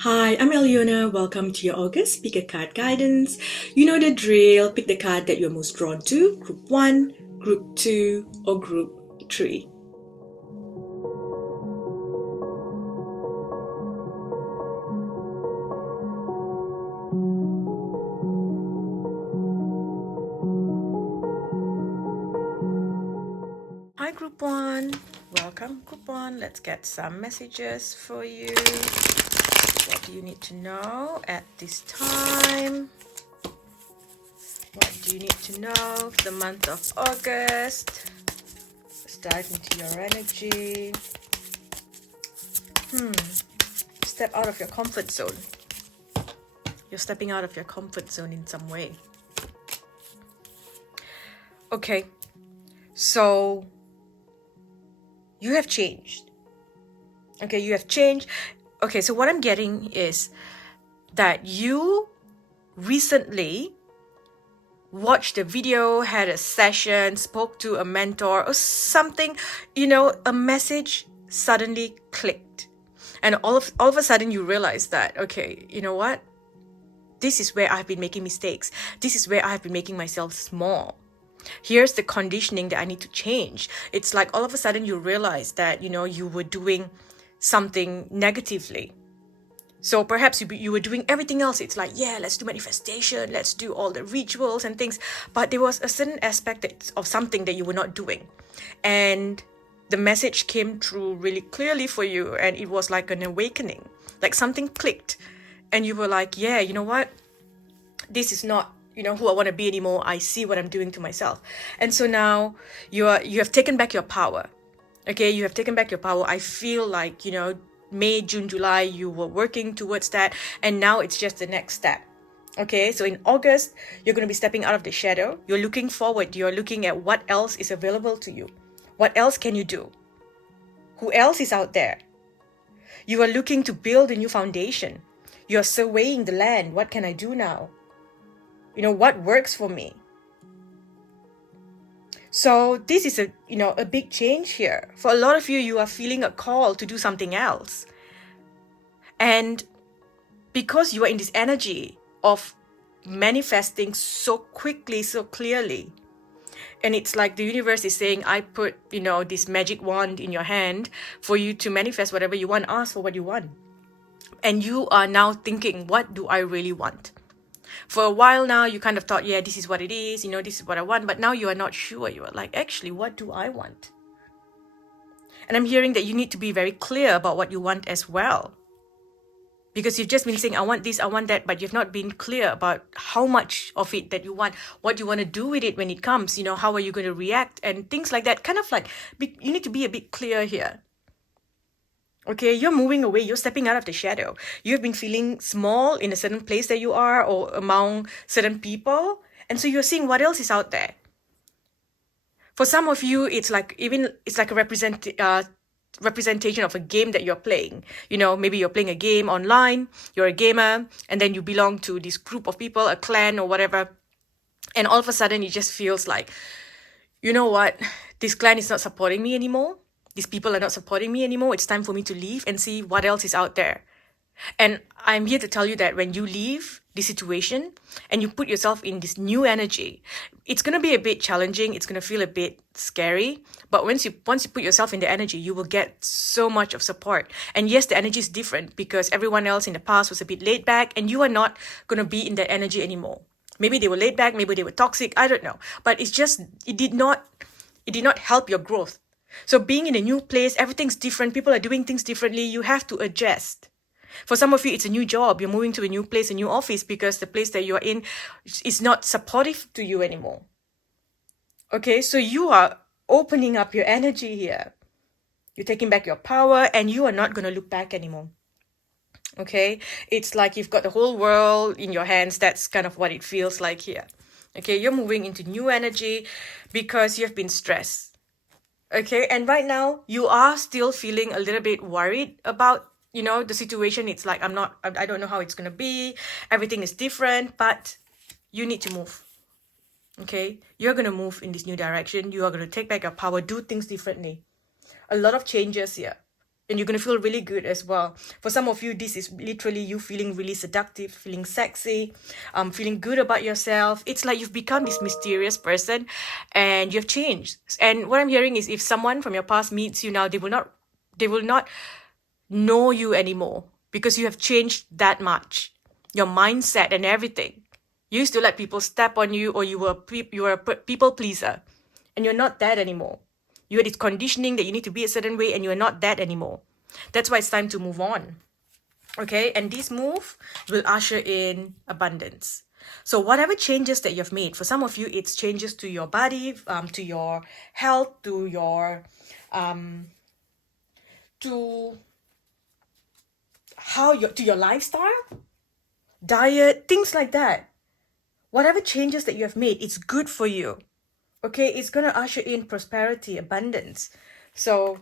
Hi, I'm Alyonna. Welcome to your August Pick a Card Guidance. You know the drill. Pick the card that you're most drawn to. Group 1, Group 2, or Group 3. Hi, Group 1. Welcome, Group 1. Let's get some messages for you. What do you need to know at this time? What do you need to know for the month of August? Let's dive into your energy. Step out of your comfort zone. You're stepping out of your comfort zone in some way. Okay, so you have changed. Okay, you have changed. Okay, so what I'm getting is that you recently watched a video, had a session, spoke to a mentor or something, a message suddenly clicked. And all of a sudden you realize that, okay, you know what? This is where I've been making mistakes. This is where I've been making myself small. Here's the conditioning that I need to change. It's like all of a sudden you realize that, you were doing something negatively. So perhaps you were doing everything else. It's like, yeah, let's do manifestation. Let's do all the rituals and things. But there was a certain aspect of something that you were not doing. And the message came through really clearly for you. And it was like an awakening. Like something clicked. And you were like, yeah, you know what? This is not who I want to be anymore. I see what I'm doing to myself. And so now you have taken back your power. Okay, you have taken back your power. I feel like, May, June, July, you were working towards that. And now it's just the next step. Okay, so in August, you're going to be stepping out of the shadow. You're looking forward. You're looking at what else is available to you. What else can you do? Who else is out there? You are looking to build a new foundation. You're surveying the land. What can I do now? What works for me? So this is a big change here. For a lot of you, you are feeling a call to do something else. And because you are in this energy of manifesting so quickly, so clearly, and it's like the universe is saying, I put, this magic wand in your hand for you to manifest whatever you want, ask for what you want. And you are now thinking, what do I really want? For a while now, you kind of thought, yeah, this is what it is, this is what I want. But now you are not sure. You are like, actually, what do I want? And I'm hearing that you need to be very clear about what you want as well. Because you've just been saying, I want this, I want that, but you've not been clear about how much of it that you want, what you want to do with it when it comes, how are you going to react and things like that. Kind of like, you need to be a bit clear here. Okay, you're moving away. You're stepping out of the shadow. You've been feeling small in a certain place that you are or among certain people. And so you're seeing what else is out there. For some of you, it's like a representation of a game that you're playing. Maybe you're playing a game online, you're a gamer, and then you belong to this group of people, a clan or whatever. And all of a sudden, it just feels like, you know what? This clan is not supporting me anymore. These people are not supporting me anymore. It's time for me to leave and see what else is out there. And I'm here to tell you that when you leave this situation and you put yourself in this new energy, it's going to be a bit challenging. It's going to feel a bit scary. But once you put yourself in the energy, you will get so much of support. And yes, the energy is different because everyone else in the past was a bit laid back and you are not going to be in that energy anymore. Maybe they were laid back. Maybe they were toxic. I don't know. But it did not help your growth. So being in a new place, everything's different. People are doing things differently. You have to adjust. For some of you, it's a new job. You're moving to a new place, a new office, because the place that you're in is not supportive to you anymore. Okay, so you are opening up your energy here. You're taking back your power and you are not going to look back anymore. Okay, it's like you've got the whole world in your hands. That's kind of what it feels like here. Okay, you're moving into new energy because you've been stressed. Okay, and right now you are still feeling a little bit worried about, the situation. It's like, I don't know how it's going to be. Everything is different, but you need to move. Okay, you're going to move in this new direction. You are going to take back your power, do things differently. A lot of changes here. And you're going to feel really good as well. For some of you, this is literally you feeling really seductive, feeling sexy, feeling good about yourself. It's like you've become this mysterious person and you've changed. And what I'm hearing is if someone from your past meets you now, they will not know you anymore because you have changed that much. Your mindset and everything. You used to let people step on you, or you were a people pleaser, and you're not that anymore. You had this conditioning that you need to be a certain way, and you're not that anymore. That's why it's time to move on. Okay, and this move will usher in abundance. So whatever changes that you've made, for some of you, it's changes to your body, to your health, to your to your lifestyle, diet, things like that. Whatever changes that you have made, it's good for you. Okay, it's gonna usher in prosperity, abundance. So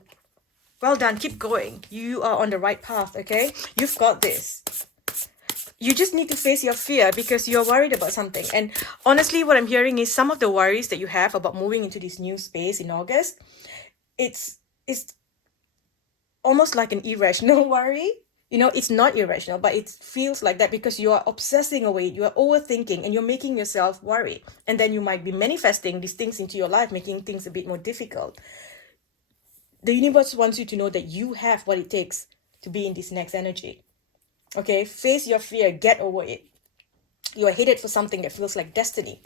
well done, keep going. You are on the right path. Okay, you've got this. You just need to face your fear because you're worried about something. And honestly, what I'm hearing is some of the worries that you have about moving into this new space in August, it's almost like an irrational worry. You know, it's not irrational, but it feels like that because you are obsessing away, you are overthinking, and you're making yourself worry. And then you might be manifesting these things into your life, making things a bit more difficult. The universe wants you to know that you have what it takes to be in this next energy. Okay, face your fear, get over it. You are headed for something that feels like destiny.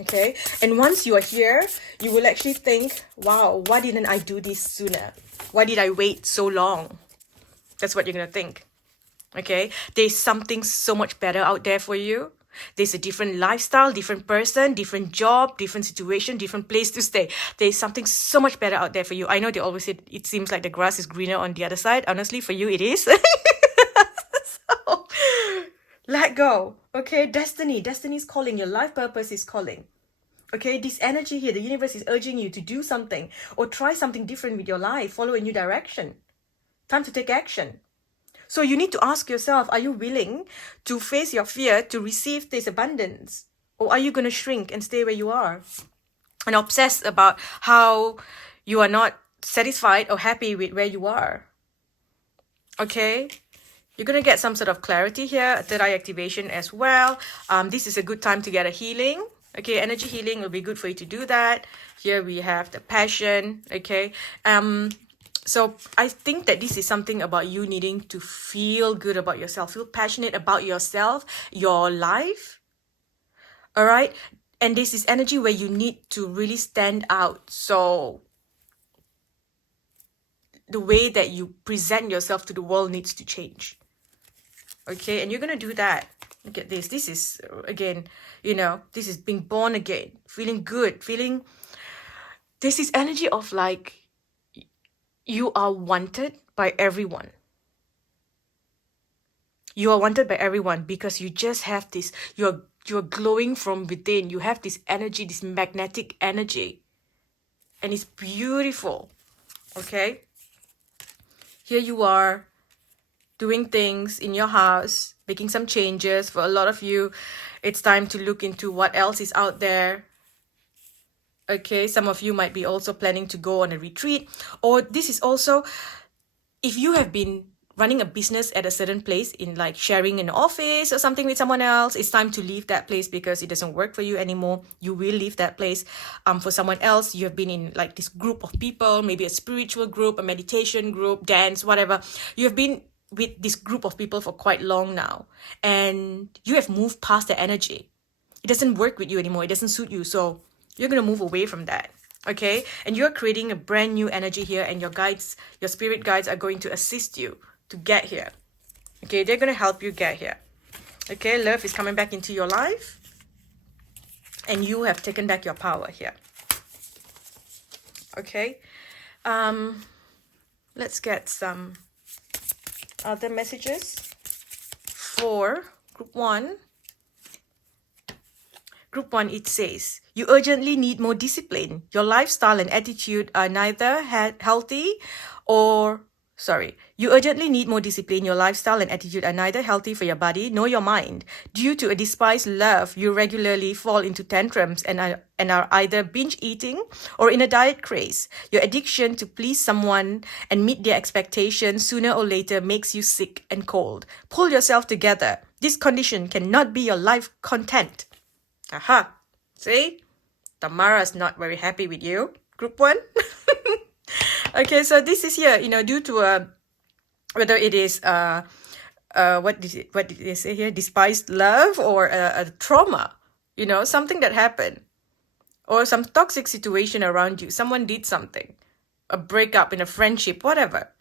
Okay, and once you are here, you will actually think, wow, why didn't I do this sooner? Why did I wait so long? That's what you're going to think. Okay, there's something so much better out there for you. There's a different lifestyle, different person, different job, different situation, different place to stay. There's something so much better out there for you. I know they always say it seems like the grass is greener on the other side. Honestly, for you, it is. So, let go. Okay, destiny's calling. Your life purpose is calling. Okay, this energy here, the universe is urging you to do something or try something different with your life, follow a new direction. Time to take action. So you need to ask yourself, are you willing to face your fear to receive this abundance? Or are you going to shrink and stay where you are and obsess about how you are not satisfied or happy with where you are? Okay, you're going to get some sort of clarity here, third eye activation as well. This is a good time to get a healing. Okay, energy healing will be good for you to do that. Here we have the passion. Okay, so I think that this is something about you needing to feel good about yourself, feel passionate about yourself, your life. All right, and this is energy where you need to really stand out. So the way that you present yourself to the world needs to change. Okay, and you're gonna do that. Look at this. This is, again, you know, this is being born again, feeling good, feeling, there's this energy of like, you are wanted by everyone. You are wanted by everyone because you just have this, you're glowing from within. You have this energy, this magnetic energy. And it's beautiful. Okay? Here you are, doing things in your house, making some changes. For a lot of you, it's time to look into what else is out there. Okay, some of you might be also planning to go on a retreat, or this is also, if you have been running a business at a certain place, in like sharing an office or something with someone else, it's time to leave that place because it doesn't work for you anymore. You will leave that place. For someone else, you have been in like this group of people, maybe a spiritual group, a meditation group, dance, whatever. You have been with this group of people for quite long now, and you have moved past the energy. It doesn't work with you anymore. It doesn't suit you. So you're going to move away from that. Okay. And you're creating a brand new energy here, and your guides, your spirit guides are going to assist you to get here. Okay. They're going to help you get here. Okay. Love is coming back into your life, and you have taken back your power here. Okay. Let's get some other messages for group 1. Group 1, it says, you urgently need more discipline. Your lifestyle and attitude are neither healthy or, You urgently need more discipline. Your lifestyle and attitude are neither healthy for your body nor your mind. Due to a despised love, you regularly fall into tantrums and are either binge eating or in a diet craze. Your addiction to please someone and meet their expectations sooner or later makes you sick and cold. Pull yourself together. This condition cannot be your life content. Aha. See? Tamara's not very happy with you. Group 1. Okay, so this is here, due to whether it is what did they say here? Despised love or a trauma, something that happened, or some toxic situation around you. Someone did something, a breakup in a friendship, whatever.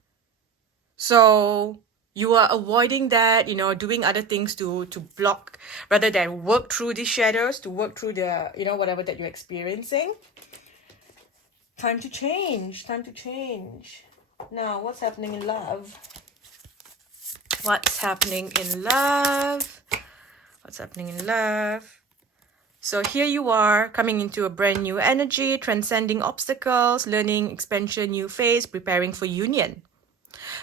So you are avoiding that, doing other things to block rather than work through these shadows, to work through the, whatever that you're experiencing. Time to change. Now, what's happening in love? What's happening in love? So here you are, coming into a brand new energy, transcending obstacles, learning, expansion, new phase, preparing for union.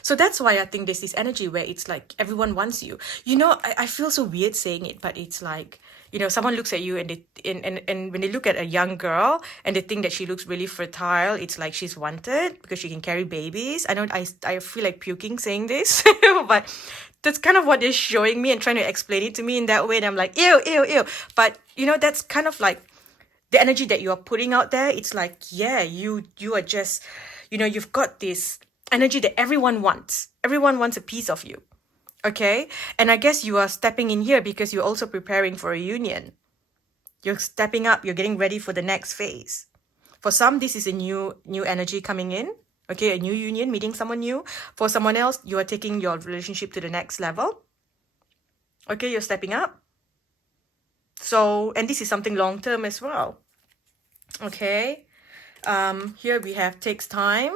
So that's why I think there's this energy where it's like everyone wants you. I feel so weird saying it, but it's like, someone looks at you and when they look at a young girl and they think that she looks really fertile, it's like she's wanted because she can carry babies. I feel like puking saying this, but that's kind of what they're showing me and trying to explain it to me in that way. And I'm like, ew, ew, ew. But, that's kind of like the energy that you are putting out there. It's like, yeah, you are just, you've got this energy that everyone wants. Everyone wants a piece of you. Okay? And I guess you are stepping in here because you're also preparing for a union. You're stepping up. You're getting ready for the next phase. For some, this is a new energy coming in. Okay? A new union, meeting someone new. For someone else, you are taking your relationship to the next level. Okay? You're stepping up. So, and this is something long-term as well. Okay? Here we have takes time.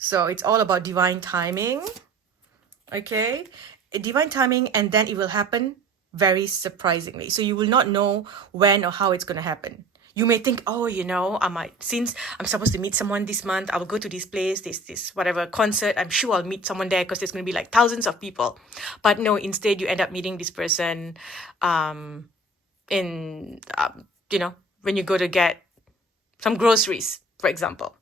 So it's all about divine timing. Okay? Divine timing, and then it will happen very surprisingly. So you will not know when or how it's going to happen. You may think, since I'm supposed to meet someone this month, I will go to this place, this whatever concert. I'm sure I'll meet someone there because there's going to be like thousands of people. But no, instead you end up meeting this person when you go to get some groceries, for example.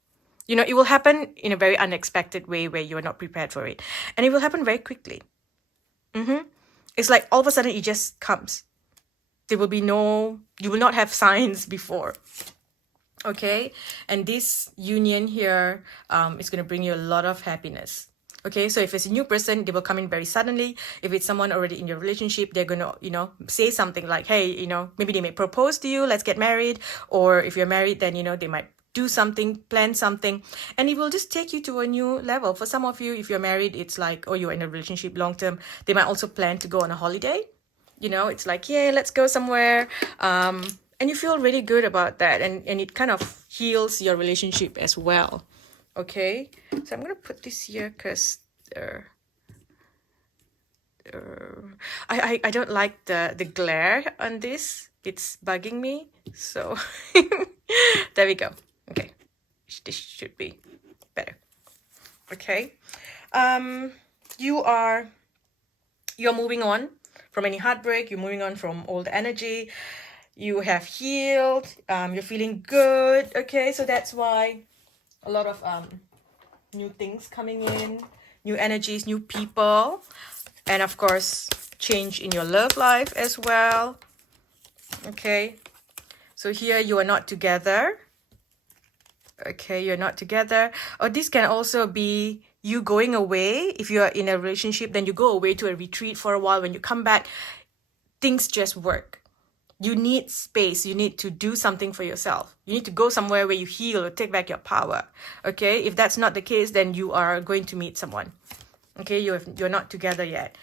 It will happen in a very unexpected way where you are not prepared for it. And it will happen very quickly. It's like all of a sudden it just comes. There will be you will not have signs before. Okay? And this union here is going to bring you a lot of happiness. Okay? So if it's a new person, they will come in very suddenly. If it's someone already in your relationship, they're going to, say something like, hey, maybe they may propose to you, let's get married. Or if you're married, then, they might do something, plan something, and it will just take you to a new level. For some of you, if you're married, it's like, you're in a relationship long term, they might also plan to go on a holiday. It's like, yeah, let's go somewhere. And you feel really good about that. And it kind of heals your relationship as well. Okay. So I'm going to put this here because I don't like the glare on this. It's bugging me. So there we go. Okay, this should be better. Okay, you're moving on from any heartbreak. You're moving on from old energy. You have healed. You're feeling good. Okay, so that's why a lot of new things coming in, new energies, new people, and of course change in your love life as well. Okay, so here you are not together. Okay, you're not together. Or this can also be you going away. If you're in a relationship, then you go away to a retreat for a while. When you come back, things just work. You need space. You need to do something for yourself. You need to go somewhere where you heal or take back your power. Okay, if that's not the case, then you are going to meet someone. Okay, you're not together yet,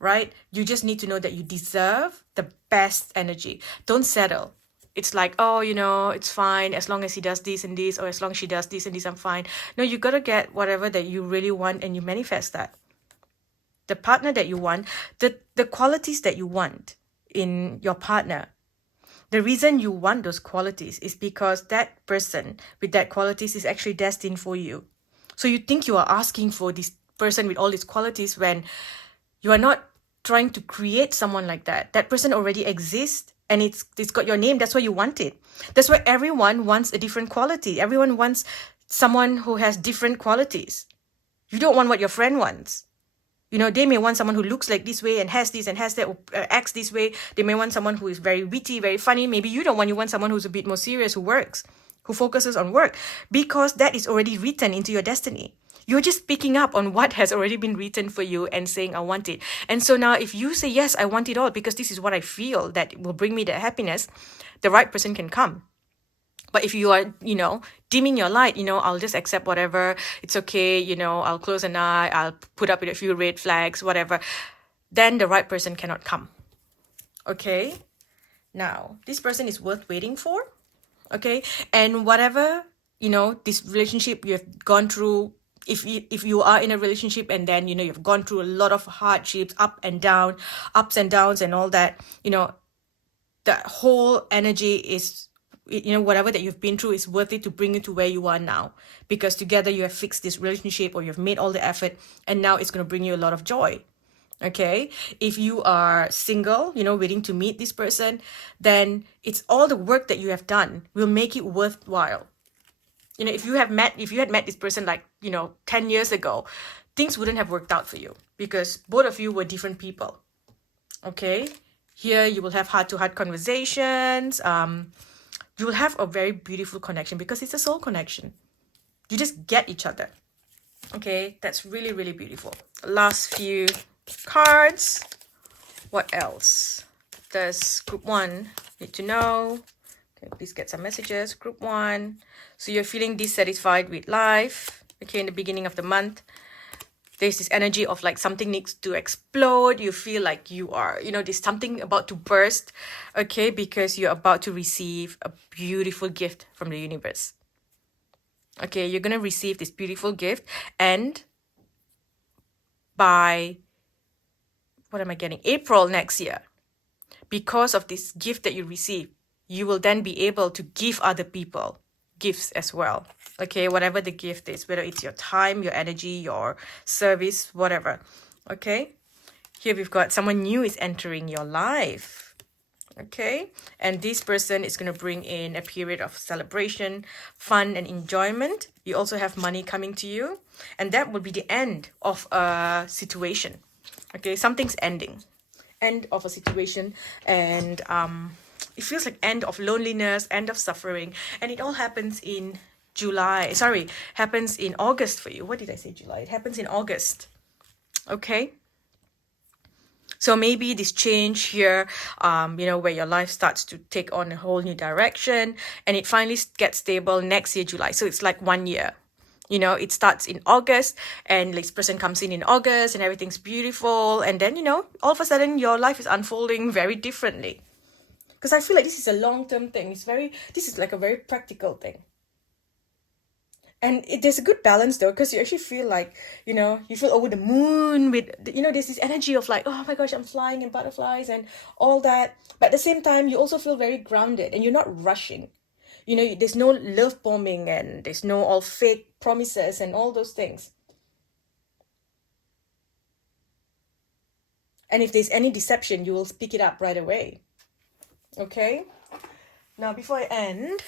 right? You just need to know that you deserve the best energy. Don't settle. It's like, it's fine as long as he does this and this, or as long as she does this and this, I'm fine. No, you got to get whatever that you really want and you manifest that. The partner that you want, the qualities that you want in your partner. The reason you want those qualities is because that person with that qualities is actually destined for you. So you think you are asking for this person with all these qualities when you are not trying to create someone like that. That person already exists and it's got your name. That's why you want it. That's why everyone wants a different quality. Everyone wants someone who has different qualities. You don't want what your friend wants. You know, they may want someone who looks like this way and has this and has that, or acts this way. They may want someone who is very witty, very funny. Maybe you don't want, you want someone who's a bit more serious, who works, who focuses on work, because that is already written into your destiny. You're just picking up on what has already been written for you and saying, I want it. And so now if you say, yes, I want it all because this is what I feel that will bring me the happiness, the right person can come. But if you are, you know, dimming your light, you know, I'll just accept whatever, it's okay, you know, I'll close an eye, I'll put up with a few red flags, whatever, then the right person cannot come. Okay? Now, this person is worth waiting for. Okay? And whatever, you know, this relationship you have gone through, if you are in a relationship and then, you know, you've gone through a lot of hardships, ups and downs and all that, you know, that whole energy is, you know, whatever that you've been through is worth it to bring you to where you are now, because together you have fixed this relationship or you've made all the effort and now it's going to bring you a lot of joy. Okay, if you are single, you know, waiting to meet this person, then it's all the work that you have done will make it worthwhile. You know, if you had met this person like, you know, 10 years ago, things wouldn't have worked out for you because both of you were different people. Okay, here you will have heart-to-heart conversations. You will have a very beautiful connection because it's a soul connection. You just get each other. Okay, that's really, really beautiful. Last few cards. What else does group 1 need to know? Okay, please get some messages. Group 1. So you're feeling dissatisfied with life. Okay, in the beginning of the month, there's this energy of like something needs to explode. You feel like you are, you know, there's something about to burst. Okay, because you're about to receive a beautiful gift from the universe. Okay, you're going to receive this beautiful gift, and by, what am I getting? April next year, because of this gift that you receive, you will then be able to give other people gifts as well. Okay, whatever the gift is, whether it's your time, your energy, your service, whatever. Okay, here we've got someone new is entering your life. Okay, and this person is going to bring in a period of celebration, fun and enjoyment. You also have money coming to you, and that will be the end of a situation. Okay, something's ending, end of a situation, and it feels like end of loneliness, end of suffering, and it all happens in happens in August for you. What did I say? July. It happens in August. Okay. So maybe this change here, you know, where your life starts to take on a whole new direction, and it finally gets stable next year, July. So it's like 1 year. You know, it starts in August, and this person comes in August, and everything's beautiful. And then, you know, all of a sudden, your life is unfolding very differently. Because I feel like this is a long-term thing. This is like a very practical thing. And there's a good balance though, because you actually feel like, you know, you feel over the moon with, you know, there's this energy of like, oh my gosh, I'm flying in butterflies and all that. But at the same time, you also feel very grounded and you're not rushing. You know, there's no love bombing and there's no all fake promises and all those things. And if there's any deception, you will pick it up right away. Okay? Now, before I end,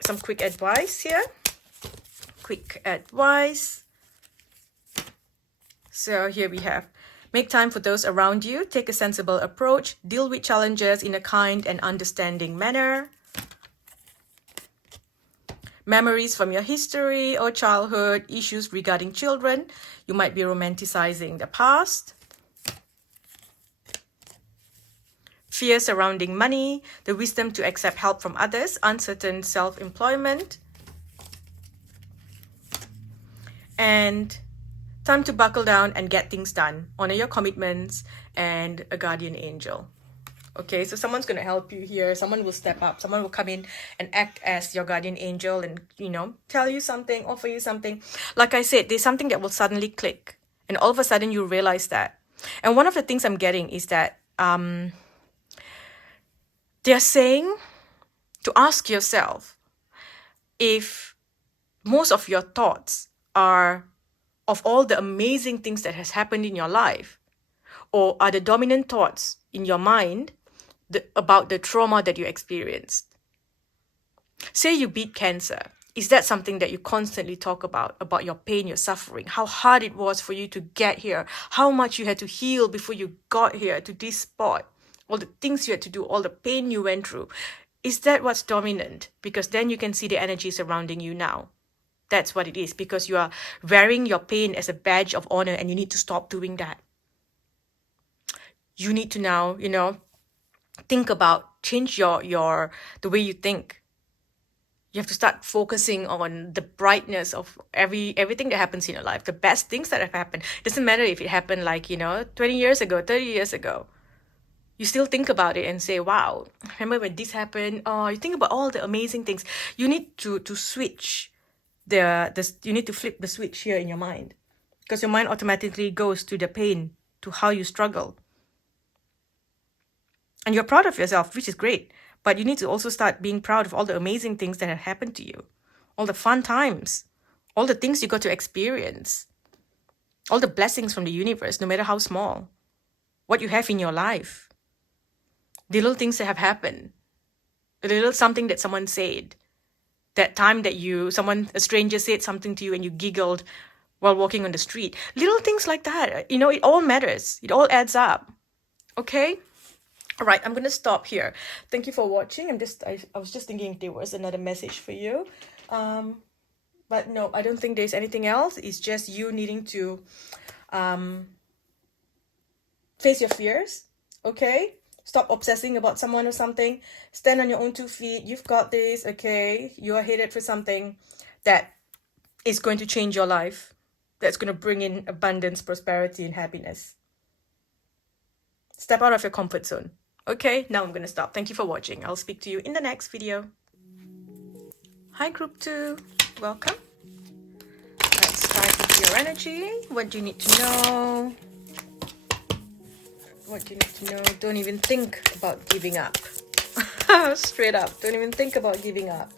some quick advice here. Quick advice. So here we have, make time for those around you, take a sensible approach, deal with challenges in a kind and understanding manner. Memories from your history or childhood, issues regarding children, you might be romanticizing the past. Fear surrounding money, the wisdom to accept help from others, uncertain self-employment, and time to buckle down and get things done. Honor your commitments and a guardian angel. Okay, so someone's going to help you here. Someone will step up. Someone will come in and act as your guardian angel and, you know, tell you something, offer you something. Like I said, there's something that will suddenly click. And all of a sudden you realize that. And one of the things I'm getting is that they're saying to ask yourself if most of your thoughts are of all the amazing things that has happened in your life, or are the dominant thoughts in your mind about the trauma that you experienced? Say you beat cancer. Is that something that you constantly talk about your pain, your suffering, how hard it was for you to get here, how much you had to heal before you got here to this spot, all the things you had to do, all the pain you went through? Is that what's dominant? Because then you can see the energy surrounding you now. That's what it is, because you are wearing your pain as a badge of honor, and you need to stop doing that. You need to now, think about, change the way you think. You have to start focusing on the brightness of everything that happens in your life, the best things that have happened. Doesn't matter if it happened 20 years ago, 30 years ago. You still think about it and say, wow, remember when this happened? Oh, you think about all the amazing things. You need to switch you need to flip the switch here in your mind, because your mind automatically goes to the pain, to how you struggle. And you're proud of yourself, which is great. But you need to also start being proud of all the amazing things that have happened to you. All the fun times. All the things you got to experience. All the blessings from the universe, no matter how small. What you have in your life. The little things that have happened. A little something that someone said. That time that a stranger said something to you and you giggled while walking on the street. Little things like that. It all matters. It all adds up. Okay? All right, I'm going to stop here. Thank you for watching. I was just thinking if there was another message for you. But no, I don't think there's anything else. It's just you needing to face your fears, okay? Stop obsessing about someone or something. Stand on your own 2 feet. You've got this, okay? You are headed for something that is going to change your life. That's going to bring in abundance, prosperity, and happiness. Step out of your comfort zone. Okay, now I'm going to stop. Thank you for watching. I'll speak to you in the next video. Hi, Group 2. Welcome. Let's start with your energy. What do you need to know? What do you need to know? Don't even think about giving up. Straight up. Don't even think about giving up.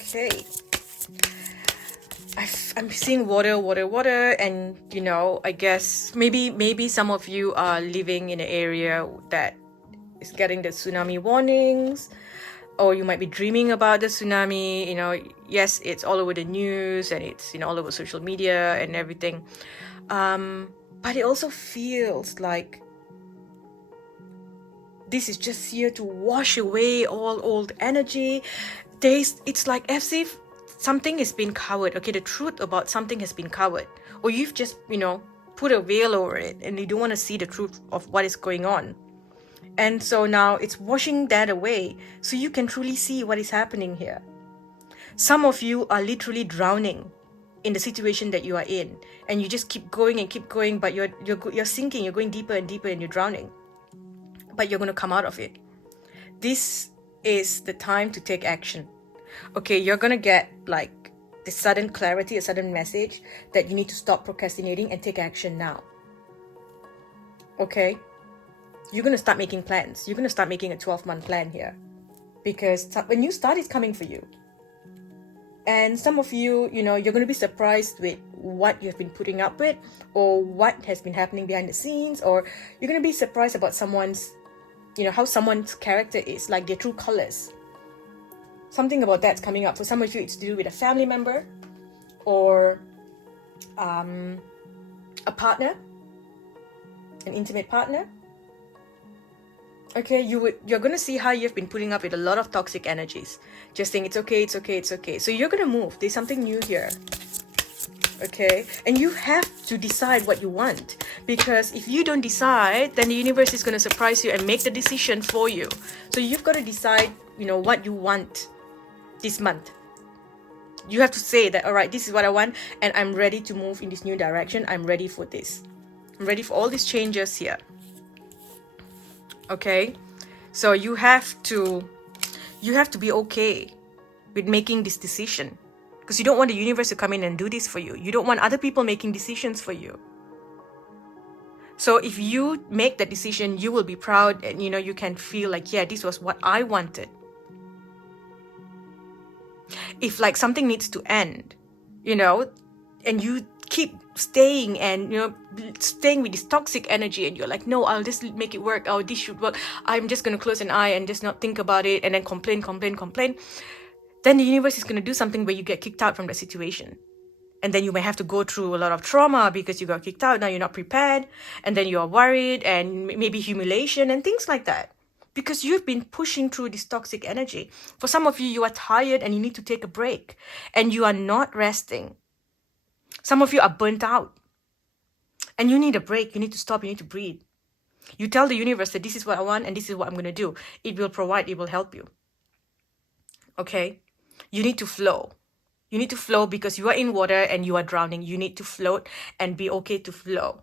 Okay. I'm seeing water, and I guess maybe some of you are living in an area that is getting the tsunami warnings, or you might be dreaming about the tsunami. Yes, it's all over the news and it's all over social media and everything, but it also feels like this is just here to wash away all old energy. It's like as if something has been covered. Okay, the truth about something has been covered, or you've just put a veil over it and you don't want to see the truth of what is going on. And so now it's washing that away so you can truly see what is happening here. Some of you are literally drowning in the situation that you are in, and you just keep going, but you're sinking, you're going deeper and deeper, and you're drowning. But you're going to come out of it. This is the time to take action. Okay, you're going to get like this sudden clarity, a sudden message that you need to stop procrastinating and take action now. Okay? You're going to start making plans. You're going to start making a 12-month plan here, because a new start is coming for you. And some of you, you're going to be surprised with what you've been putting up with, or what has been happening behind the scenes, or you're going to be surprised about someone's, how someone's character is, like their true colors. Something about that's coming up. For some of you, it's to do with a family member, or a partner, an intimate partner. Okay, you're going to see how you've been putting up with a lot of toxic energies. Just saying, it's okay. So you're going to move. There's something new here. Okay? And you have to decide what you want. Because if you don't decide, then the universe is going to surprise you and make the decision for you. So you've got to decide, what you want this month. You have to say that, all right, this is what I want, and I'm ready to move in this new direction. I'm ready for this. I'm ready for all these changes here. Okay, so you have to be okay with making this decision, because you don't want the universe to come in and do this for you. You don't want other people making decisions for you. So if you make that decision, you will be proud, and you can feel like, yeah, this was what I wanted. If like something needs to end, and you keep staying and staying with this toxic energy, and you're like, no, I'll just make it work, oh, this should work, I'm just going to close an eye and just not think about it, and then complain, then the universe is going to do something where you get kicked out from the situation. And then you may have to go through a lot of trauma because you got kicked out. Now you're not prepared. And then you're worried, and maybe humiliation and things like that. Because you've been pushing through this toxic energy. For some of you, you are tired and you need to take a break. And you are not resting. Some of you are burnt out. And you need a break. You need to stop. You need to breathe. You tell the universe that this is what I want and this is what I'm going to do. It will provide. It will help you. Okay? You need to flow. You need to flow because you are in water and you are drowning. You need to float and be okay to flow.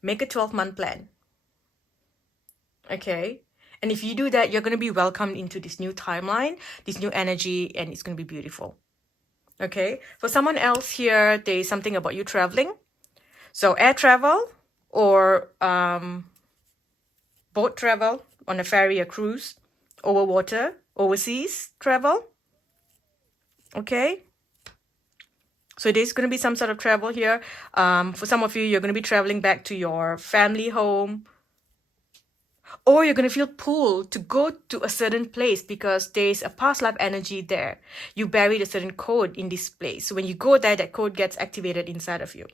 Make a 12-month plan. Okay? And if you do that, you're going to be welcomed into this new timeline, this new energy, and it's going to be beautiful. Okay? For someone else here, there is something about you traveling. So air travel or boat travel on a ferry, a cruise, over water, overseas travel. Okay, so there's going to be some sort of travel here. For some of you, you're going to be traveling back to your family home, or you're going to feel pulled to go to a certain place because there's a past life energy there. You buried a certain code in this place. So when you go there, that code gets activated inside of you.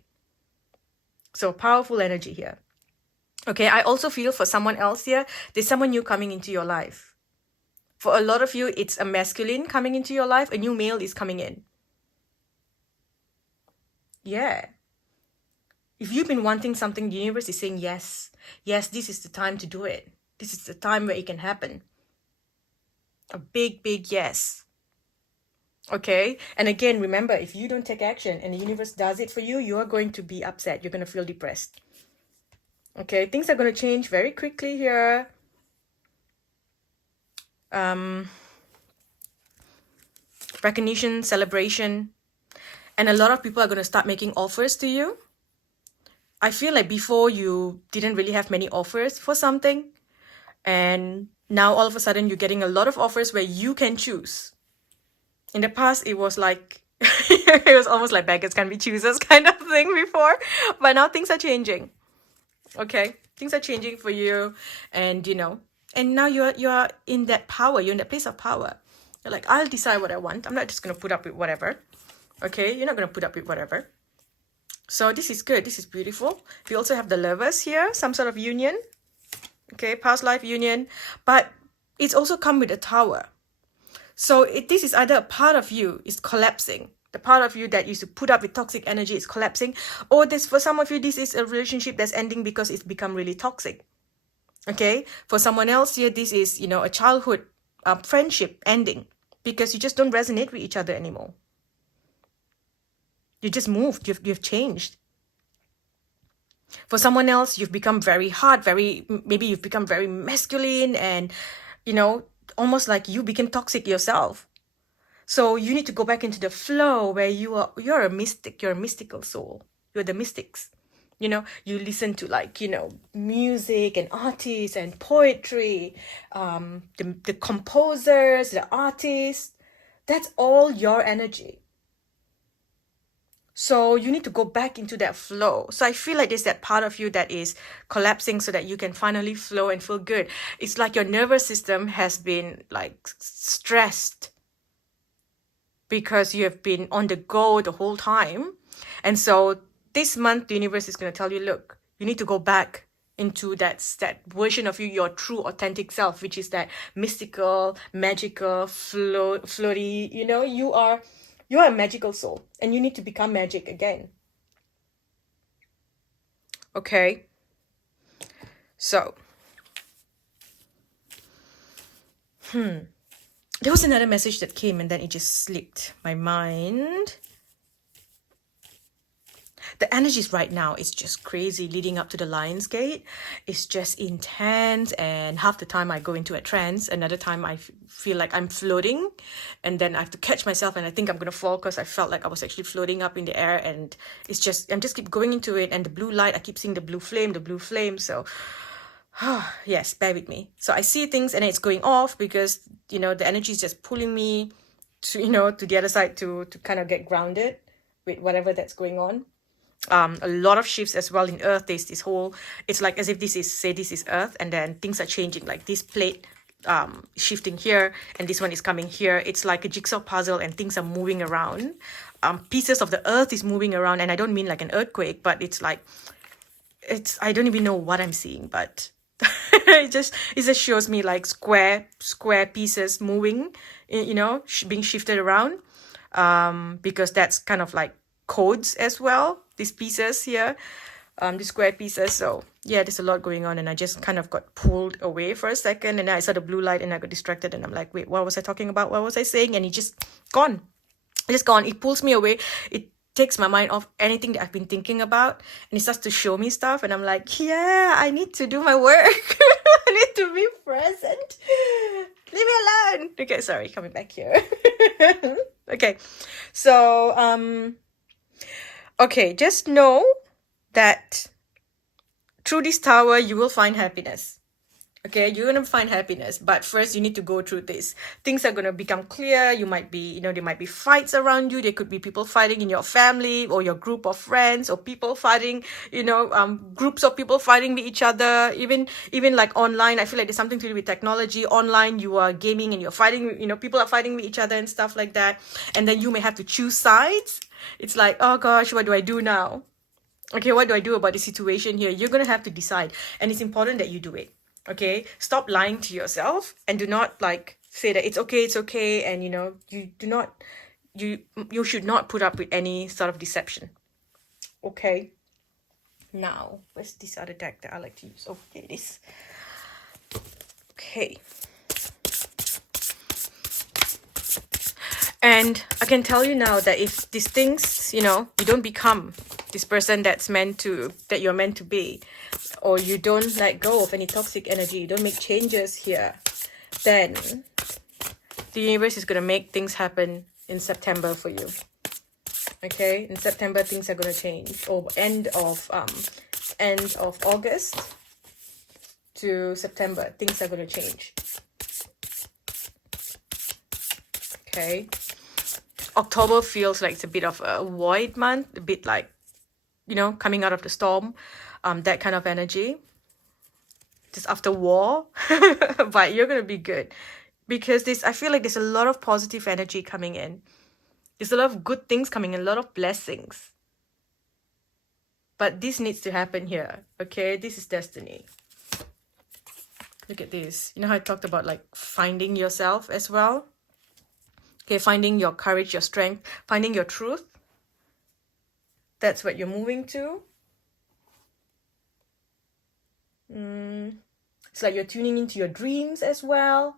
So powerful energy here. Okay, I also feel for someone else here, there's someone new coming into your life. For a lot of you, it's a masculine coming into your life. A new male is coming in. Yeah. If you've been wanting something, the universe is saying yes. Yes, this is the time to do it. This is the time where it can happen. A big, big yes. Okay? And again, remember, if you don't take action and the universe does it for you, you are going to be upset. You're going to feel depressed. Okay? Things are going to change very quickly here. Recognition, celebration. And a lot of people are going to start making offers to you. I feel like before you didn't really have many offers for something. And now all of a sudden you're getting a lot of offers where you can choose. In the past, it was like, it was almost like beggars can be choosers kind of thing before. But now things are changing. Okay? Things are changing for you. And, and now you're in that power. You're in that place of power. You're like, I'll decide what I want. I'm not just going to put up with whatever. Okay, you're not going to put up with whatever. So this is good. This is beautiful. We also have the Lovers here, some sort of union. Okay, past life union. But it's also come with a Tower. So this is either a part of you is collapsing. The part of you that used to put up with toxic energy is collapsing. Or for some of you, this is a relationship that's ending because it's become really toxic. Okay, for someone else here, this is, a childhood friendship ending because you just don't resonate with each other anymore. You just moved. You've changed. For someone else, you've become very hard, maybe you've become very masculine and, almost like you became toxic yourself. So you need to go back into the flow where you're a mystic, you're a mystical soul. You're the mystics. You listen to music and artists and poetry, the composers, the artists. That's all your energy. So you need to go back into that flow. So I feel like there's that part of you that is collapsing so that you can finally flow and feel good. It's like your nervous system has been stressed because you have been on the go the whole time. And so this month, the universe is going to tell you, look, you need to go back into that version of you, your true authentic self, which is that mystical, magical, floaty, you are a magical soul and you need to become magic again. Okay. So, there was another message that came and then it just slipped my mind. The energies right now is just crazy leading up to the Lion's Gate. It's just intense, and half the time I go into a trance. Another time I feel like I'm floating, and then I have to catch myself and I think I'm going to fall because I felt like I was actually floating up in the air, and I'm just keep going into it, and the blue light, I keep seeing the blue flame. So yes, bear with me. So I see things and it's going off because, the energy is just pulling me to, you know, to the other side to kind of get grounded with whatever that's going on. A lot of shifts as well in Earth. There's this whole, it's like as if this is Earth, and then things are changing, like this plate shifting here and this one is coming here. It's like a jigsaw puzzle and things are moving around. Pieces of the Earth is moving around, and I don't mean like an earthquake, but it's like, I don't even know what I'm seeing, but it just shows me like square pieces moving, you know, being shifted around, because that's kind of like codes as well, these pieces here, the square pieces. So yeah, there's a lot going on, and I just kind of got pulled away for a second, and I saw the blue light and I got distracted, and I'm like, wait, what was I talking about? What was I saying? And it just gone. It pulls me away. It takes my mind off anything that I've been thinking about, and it starts to show me stuff, and I'm like, yeah, I need to do my work. I need to be present. Leave me alone. Okay, sorry, coming back here. Okay, so okay, just know that through this tower you will find happiness. Okay, you're gonna find happiness, but first you need to go through this. Things are gonna become clear. You might be, you know, there might be fights around you. There could be people fighting in your family or your group of friends, or people fighting, you know, groups of people fighting with each other. Even like online, I feel like there's something to do with technology. Online, you are gaming and you're fighting, you know, people are fighting with each other and stuff like that. And then you may have to choose sides. It's like, oh gosh, what do I do now? Okay, what do I do about the situation here? You're gonna have to decide, and it's important that you do it. Okay, stop lying to yourself, and do not like say that it's okay, and you know, you should not put up with any sort of deception. Okay, now where's this other deck that I like to use? Okay, this. Okay, and I can tell you now that if these things, you know, you don't become this person that you're meant to be, or you don't let go of any toxic energy, you don't make changes here, then the universe is going to make things happen in September for you. Okay, in September things are going to change, or end of August to September things are going to change. Okay, October feels like it's a bit of a void month, a bit like, you know, coming out of the storm, that kind of energy, just after war. But you're gonna be good, because I feel like there's a lot of positive energy coming in. There's a lot of good things coming in, a lot of blessings. But this needs to happen here. Okay, this is destiny. Look at this. You know how I talked about like finding yourself as well? Okay, finding your courage, your strength, finding your truth. That's what you're moving to. It's like you're tuning into your dreams as well,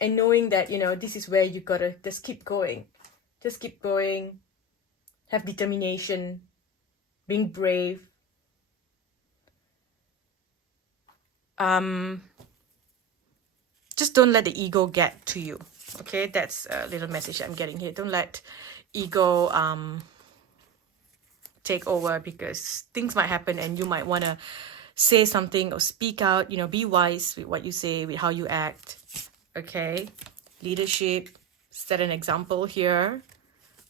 and knowing that, you know, this is where you gotta just keep going, have determination, being brave. Just don't let the ego get to you. Okay, that's a little message I'm getting here. Don't let ego take over, because things might happen and you might want to say something or speak out. You know, be wise with what you say, with how you act. Okay, leadership, set an example here.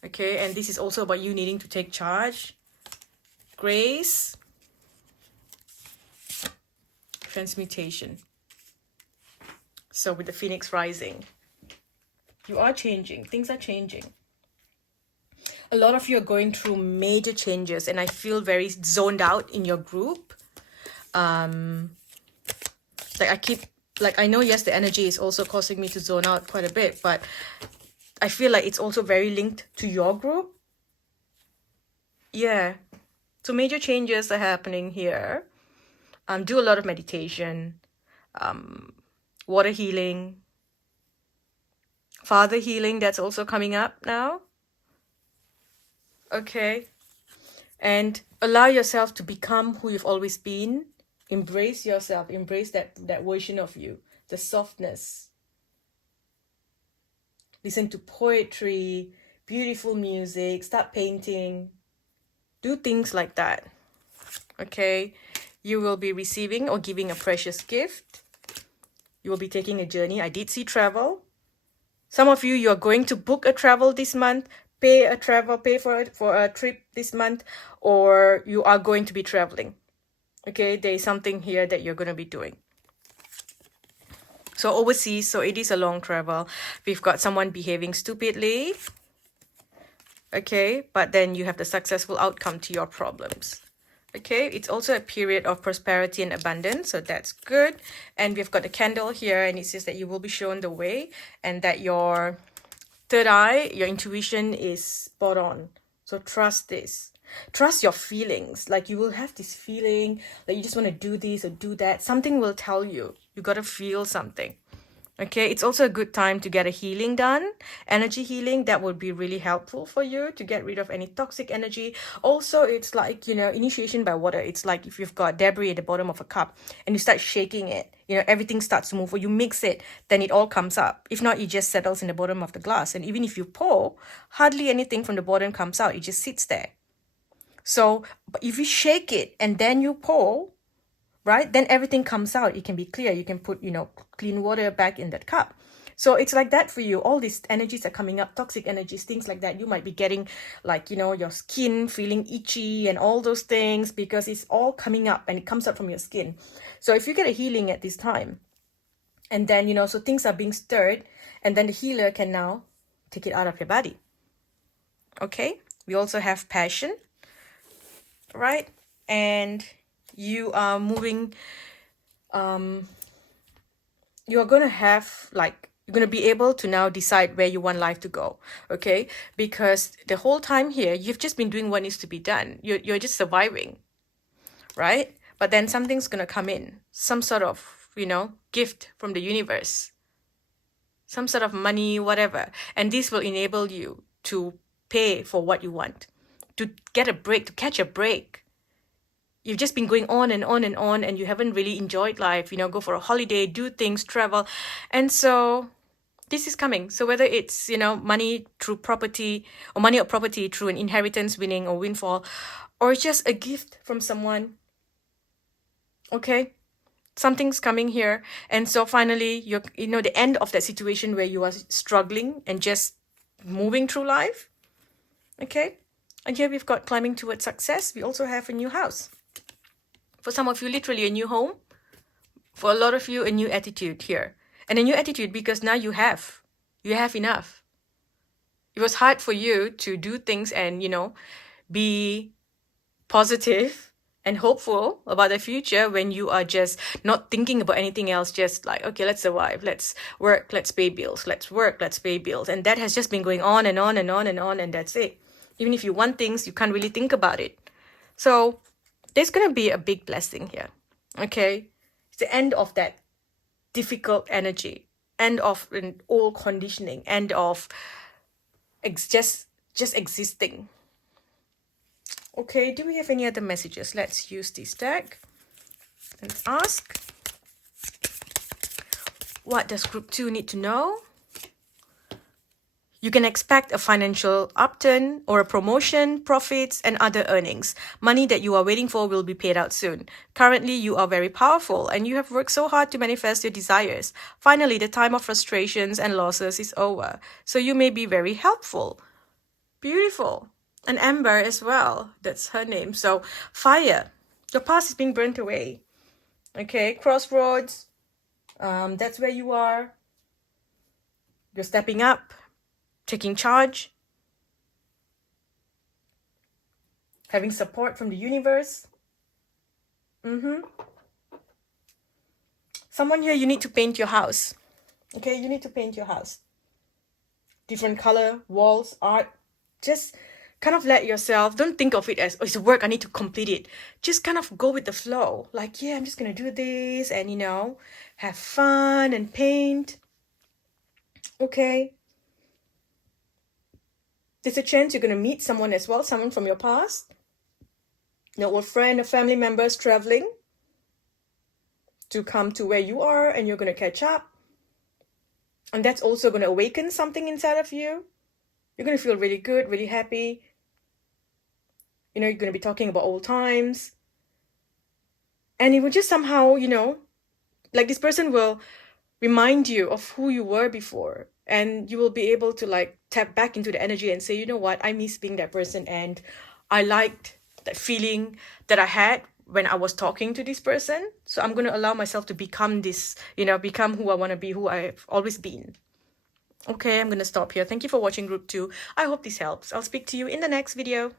Okay, and this is also about you needing to take charge. Grace, transmutation. So with the Phoenix rising, you are changing, things are changing. A lot of you are going through major changes, and I feel very zoned out in your group. Like I know, yes, the energy is also causing me to zone out quite a bit, but I feel like it's also very linked to your group. Yeah. So major changes are happening here. Do a lot of meditation, water healing, father healing, that's also coming up now. Okay. And allow yourself to become who you've always been. Embrace yourself. Embrace that version of you. The softness. Listen to poetry, beautiful music, start painting. Do things like that. Okay. You will be receiving or giving a precious gift. You will be taking a journey. I did see travel. Some of you, you're going to book a travel this month, pay for a trip this month, or you are going to be traveling. Okay, there is something here that you're going to be doing. So overseas, so it is a long travel. We've got someone behaving stupidly. Okay, but then you have the successful outcome to your problems. Okay, it's also a period of prosperity and abundance, so that's good. And we've got a candle here, and it says that you will be shown the way, and that your third eye, your intuition is spot on. So trust this. Trust your feelings. Like, you will have this feeling that you just want to do this or do that. Something will tell you. You got to feel something. Okay, it's also a good time to get a healing done, energy healing. That would be really helpful for you to get rid of any toxic energy. Also, it's like, initiation by water. It's like if you've got debris at the bottom of a cup and you start shaking it, everything starts to move, or you mix it, then it all comes up. If not, it just settles in the bottom of the glass. And even if you pour, hardly anything from the bottom comes out. It just sits there. So, but if you shake it and then you pour, right, then everything comes out. It can be clear. You can put, clean water back in that cup. So it's like that for you. All these energies are coming up, toxic energies, things like that. You might be getting like, your skin feeling itchy and all those things, because it's all coming up and it comes up from your skin. So if you get a healing at this time, and then, so things are being stirred, and then the healer can now take it out of your body. Okay. We also have passion, right? And you are moving, you are going to have you're going to be able to now decide where you want life to go. Okay, because the whole time here you've just been doing what needs to be done. You're just surviving, right? But then something's going to come in, some sort of gift from the universe, some sort of money, whatever, and this will enable you to pay for what you want, to get a break, to catch a break. You've just been going on and on and on, and you haven't really enjoyed life, go for a holiday, do things, travel. And so this is coming. So whether it's, money through property, or money or property through an inheritance, winning or windfall, or just a gift from someone. Okay, something's coming here. And so finally, you're, the end of that situation where you are struggling and just moving through life. Okay, and here we've got climbing towards success. We also have a new house. For some of you, literally a new home. For a lot of you, a new attitude here. And a new attitude because now you have enough. It was hard for you to do things and, be positive and hopeful about the future when you are just not thinking about anything else, just like, okay, let's survive, let's work, let's pay bills, let's work, let's pay bills. And that has just been going on and on and on and on, and that's it. Even if you want things, you can't really think about it. So there's going to be a big blessing here, okay? It's the end of that difficult energy, end of an old conditioning, end of just existing. Okay, do we have any other messages? Let's use this deck and ask. What does Group 2 need to know? You can expect a financial upturn or a promotion, profits, and other earnings. Money that you are waiting for will be paid out soon. Currently, you are very powerful and you have worked so hard to manifest your desires. Finally, the time of frustrations and losses is over. So you may be very helpful. Beautiful. And Amber as well. That's her name. So fire. Your past is being burnt away. Okay, crossroads. That's where you are. You're stepping up. Taking charge, having support from the universe. Someone here, you need to paint your house. Okay, you need to paint your house. Different color, walls, art. Just kind of let yourself, don't think of it as, oh, it's work, I need to complete it. Just kind of go with the flow. Like, yeah, I'm just going to do this and, have fun and paint. Okay. There's a chance you're going to meet someone as well, someone from your past. A friend, a family member is traveling to come to where you are, and you're going to catch up. And that's also going to awaken something inside of you. You're going to feel really good, really happy. You're going to be talking about old times. And it will just somehow, like this person will remind you of who you were before. And you will be able to like tap back into the energy and say, you know what, I miss being that person, and I liked that feeling that I had when I was talking to this person. So I'm going to allow myself to become this, become who I want to be, who I've always been. Okay, I'm going to stop here. Thank you for watching group 2. I hope this helps. I'll speak to you in the next video.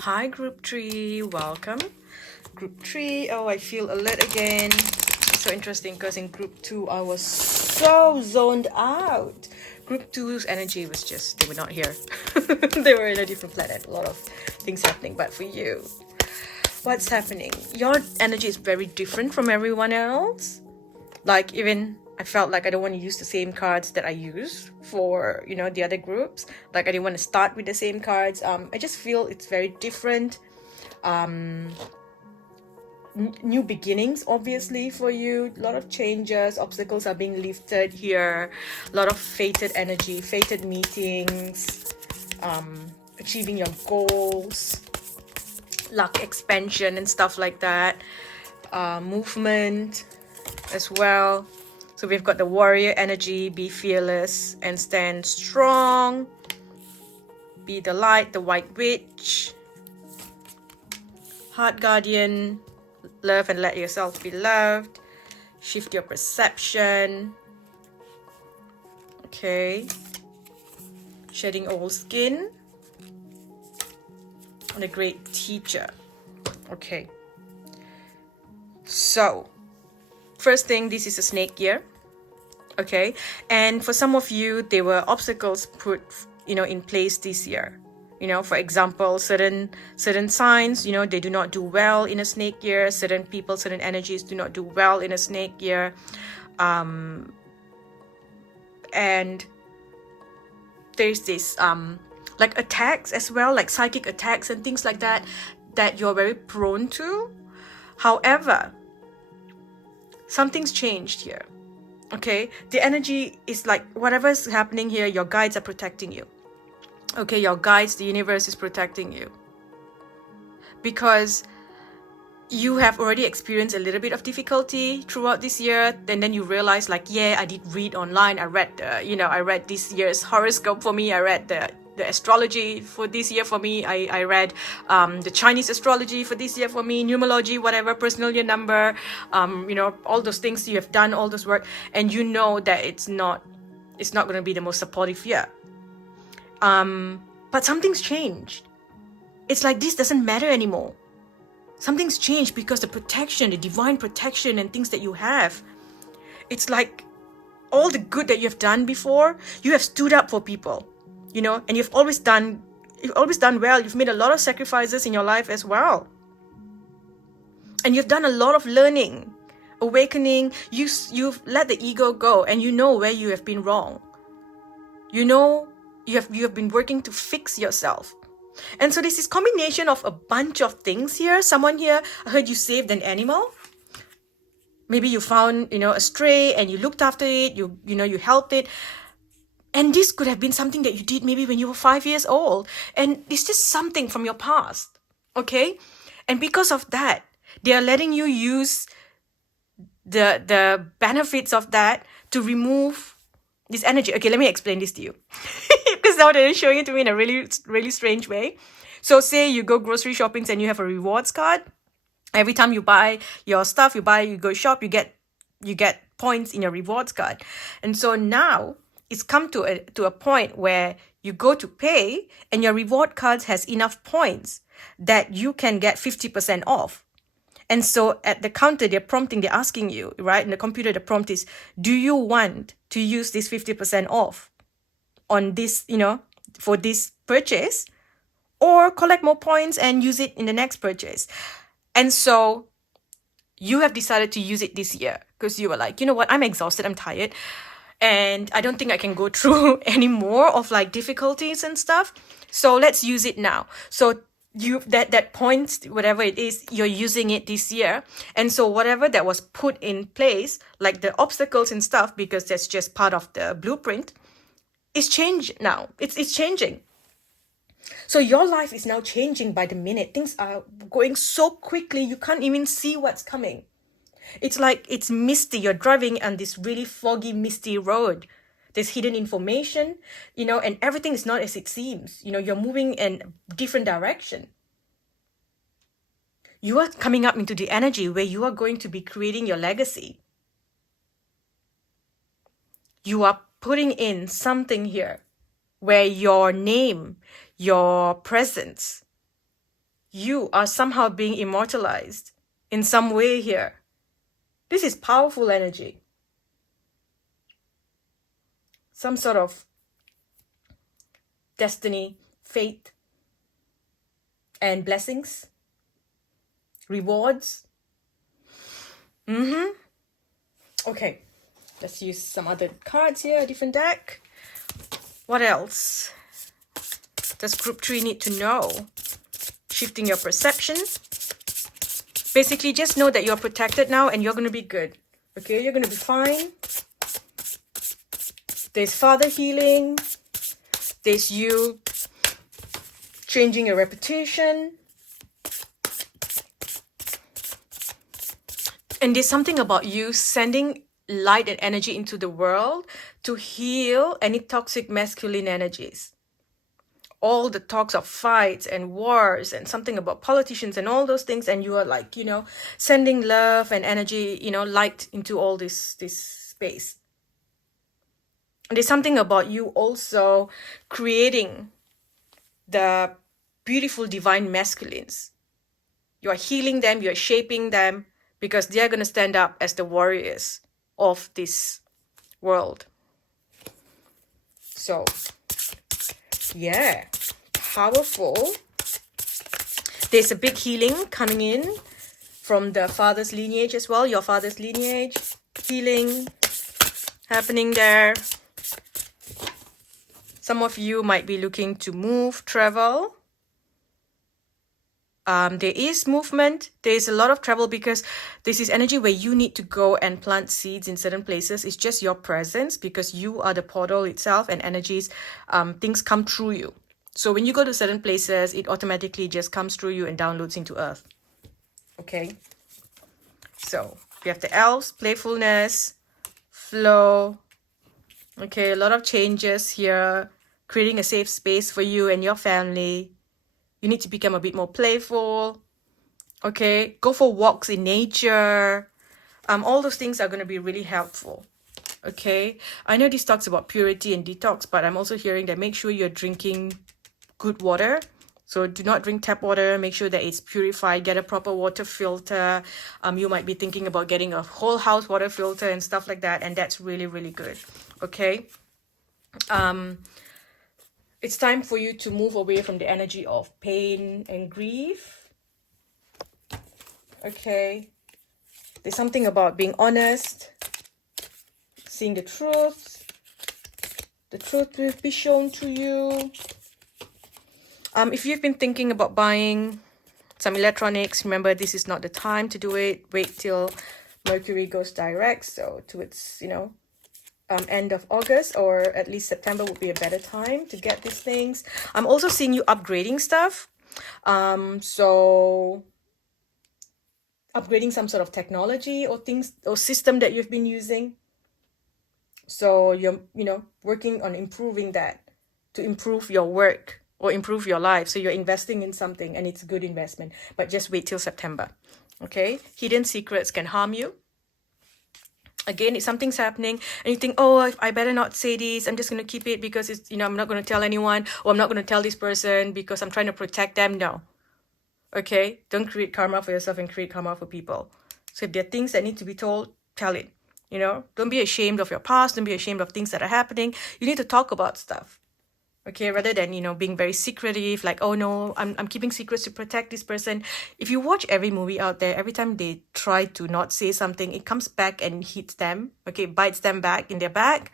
Hi group 3, welcome. Group 3, oh, I feel alert again. So interesting, because in group 2 I was so zoned out. Group 2's energy was just, they were not here. They were in a different planet. A lot of things happening. But for you, what's happening? Your energy is very different from everyone else. Like, even I felt like I don't want to use the same cards that I use for, the other groups. Like, I didn't want to start with the same cards. I just feel it's very different. New beginnings, obviously, for you. A lot of changes, obstacles are being lifted here. A lot of fated energy, fated meetings, achieving your goals, luck expansion and stuff like that. Movement as well. So we've got the warrior energy, be fearless and stand strong. Be the light, the white witch. Heart guardian, love and let yourself be loved. Shift your perception. Okay. Shedding old skin. And a great teacher. Okay. So, first thing, this is a snake year. Okay. And for some of you, there were obstacles put, in place this year. For example, certain signs, they do not do well in a snake year. Certain people, certain energies do not do well in a snake year. And there's this, like attacks as well, like psychic attacks and things like that, that you're very prone to. However, something's changed here. Okay. The energy is like, whatever's happening here, your guides are protecting you. Okay, your guides, the universe is protecting you. Because you have already experienced a little bit of difficulty throughout this year, and then you realize, like, yeah, I did read online. I read I read this year's horoscope for me. I read the astrology for this year for me. I read the Chinese astrology for this year for me, numerology, whatever, personal year number, all those things you have done, all this work, and you know that it's not going to be the most supportive year. But something's changed. It's like this doesn't matter anymore. Something's changed because the protection, the divine protection and things that you have, it's like all the good that you have done before, you have stood up for people, and you've always done well. You've made a lot of sacrifices in your life as well. And you've done a lot of learning, awakening. You've let the ego go, and you know where you have been wrong. You have been working to fix yourself. And so this is combination of a bunch of things here. Someone here, I heard you saved an animal. Maybe you found, a stray and you looked after it, you helped it. And this could have been something that you did maybe when you were 5 years old. And it's just something from your past. Okay? And because of that, they are letting you use the benefits of that to remove this energy. Okay, let me explain this to you. Because now they're showing it to me in a really, really strange way. So say you go grocery shopping and you have a rewards card. Every time you buy your stuff, you go shop, you get points in your rewards card. And so now it's come to a point where you go to pay and your reward card has enough points that you can get 50% off. And so at the counter, they're asking you, right? In the computer, the prompt is, do you want to use this 50% off on this, for this purchase, or collect more points and use it in the next purchase? And so you have decided to use it this year because you were like, you know what? I'm exhausted. I'm tired. And I don't think I can go through any more of like difficulties and stuff. So let's use it now. So that point, whatever it is, you're using it this year. And so whatever that was put in place, like the obstacles and stuff, because that's just part of the blueprint, is changed now. It's changing. So your life is now changing by the minute. Things are going so quickly, you can't even see what's coming. It's like it's misty. You're driving on this really foggy, misty road. There's hidden information, and everything is not as it seems. You're moving in a different direction. You are coming up into the energy where you are going to be creating your legacy. You are putting in something here where your name, your presence, you are somehow being immortalized in some way here. This is powerful energy. Some sort of destiny, fate, and blessings, rewards. Okay, let's use some other cards here, a different deck. What else does group 3 need to know? Shifting your perception. Basically, just know that you're protected now and you're going to be good. Okay, you're going to be fine. There's father healing. There's you changing your reputation. And there's something about you sending light and energy into the world to heal any toxic masculine energies. All the talks of fights and wars and something about politicians and all those things, and you are like, sending love and energy, light into all this space. And there's something about you also creating the beautiful divine masculines. You are healing them, you're shaping them, because they're going to stand up as the warriors of this world. So, yeah, powerful. There's a big healing coming in from the father's lineage as well, your father's lineage. Healing happening there. Some of you might be looking to move, travel. There is movement. There is a lot of travel because this is energy where you need to go and plant seeds in certain places. It's just your presence because you are the portal itself, and energies, things come through you. So when you go to certain places, it automatically just comes through you and downloads into earth. Okay. So we have the elves, playfulness, flow. Okay, a lot of changes here. Creating a safe space for you and your family. You need to become a bit more playful. Okay, go for walks in nature. All those things are going to be really helpful. Okay, I know this talks about purity and detox, but I'm also hearing that make sure you're drinking good water. So do not drink tap water. Make sure that it's purified. Get a proper water filter. You might be thinking about getting a whole house water filter and stuff like that, and that's really, really good. Okay. It's time for you to move away from the energy of pain and grief. Okay. There's something about being honest, seeing the truth. The truth will be shown to you. If you've been thinking about buying some electronics, remember this is not the time to do it. Wait till Mercury goes direct. So towards, end of August or at least September would be a better time to get these things. I'm also seeing you upgrading stuff. So upgrading some sort of technology or things or system that you've been using. So you're, working on improving that to improve your work or improve your life. So you're investing in something and it's a good investment, but just wait till September. Okay. Hidden secrets can harm you. Again, if something's happening and you think, oh, I better not say this, I'm just going to keep it because it's, I'm not going to tell anyone, or I'm not going to tell this person because I'm trying to protect them. No. Okay? Don't create karma for yourself and create karma for people. So if there are things that need to be told, tell it. Don't be ashamed of your past. Don't be ashamed of things that are happening. You need to talk about stuff. Okay, rather than, being very secretive, like, oh no, I'm keeping secrets to protect this person. If you watch every movie out there, every time they try to not say something, it comes back and hits them, okay, bites them back in their back,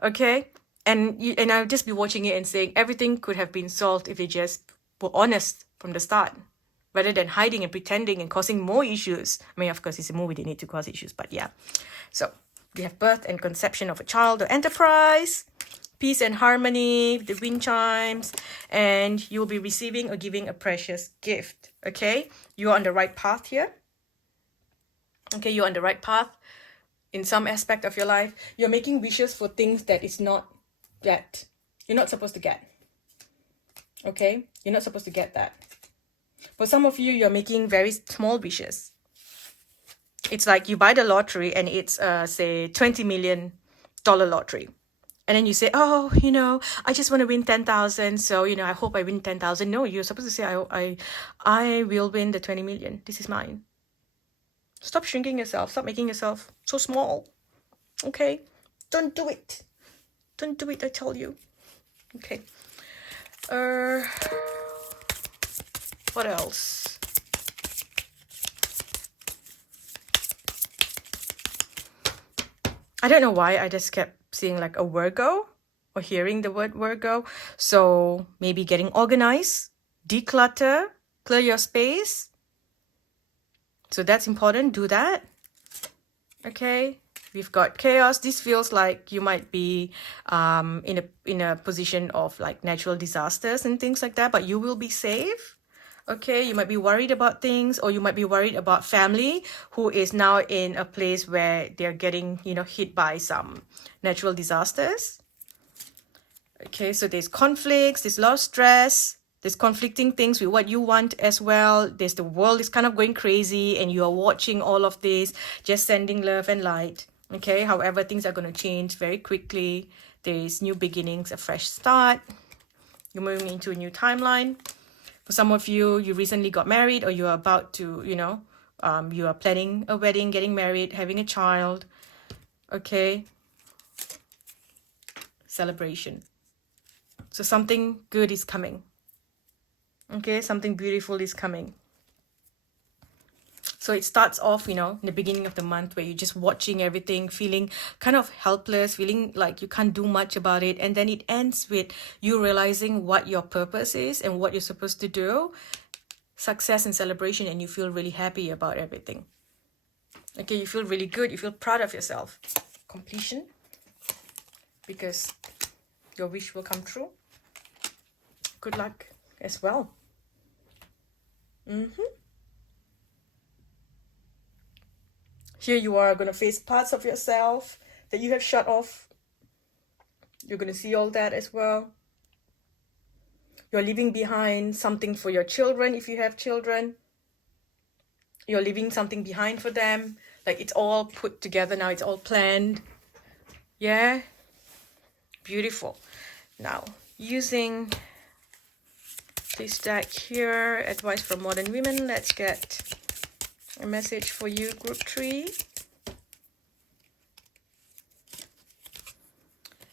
okay? And I'll just be watching it and saying everything could have been solved if they just were honest from the start, rather than hiding and pretending and causing more issues. I mean, of course, it's a movie, they need to cause issues, but yeah. So, we have birth and conception of a child or enterprise. Peace and harmony, the wind chimes, and you'll be receiving or giving a precious gift. Okay, you're on the right path here. Okay, you're on the right path. in some aspect of your life. You're making wishes for things that is not that you're not supposed to get. Okay? You're not supposed to get that. For some of you, you're making very small wishes. It's like you buy the lottery and it's say $20 million lottery. And then you say, oh, I just want to win 10,000. So, I hope I win 10,000. No, you're supposed to say, I will win the 20 million. This is mine. Stop shrinking yourself. Stop making yourself so small. Okay? Don't do it. Don't do it, I tell you. Okay. What else? I don't know why I just kept seeing like a Virgo or hearing the word Virgo. So maybe getting organized, declutter, clear your space. So that's important. Do that. Okay. We've got chaos. This feels like you might be in a position of like natural disasters and things like that, but you will be safe. Okay, you might be worried about things, or you might be worried about family who is now in a place where they're getting, hit by some natural disasters. Okay, so there's conflicts, there's a lot of stress, there's conflicting things with what you want as well. There's the world is kind of going crazy and you are watching all of this, just sending love and light. Okay, however, things are going to change very quickly. There's new beginnings, a fresh start. You're moving into a new timeline. For some of you, you recently got married, or you're about to, you are planning a wedding, getting married, having a child. Okay. Celebration. So something good is coming. Okay, something beautiful is coming. So it starts off, in the beginning of the month where you're just watching everything, feeling kind of helpless, feeling like you can't do much about it. And then it ends with you realizing what your purpose is and what you're supposed to do. Success and celebration, and you feel really happy about everything. Okay, you feel really good. You feel proud of yourself. Completion. Because your wish will come true. Good luck as well. Here you are going to face parts of yourself that you have shut off. You're going to see all that as well. You're leaving behind something for your children if you have children. You're leaving something behind for them. Like it's all put together now. It's all planned. Yeah. Beautiful. Now, using this deck here, Advice from Modern Women, let's get a message for you, group 3.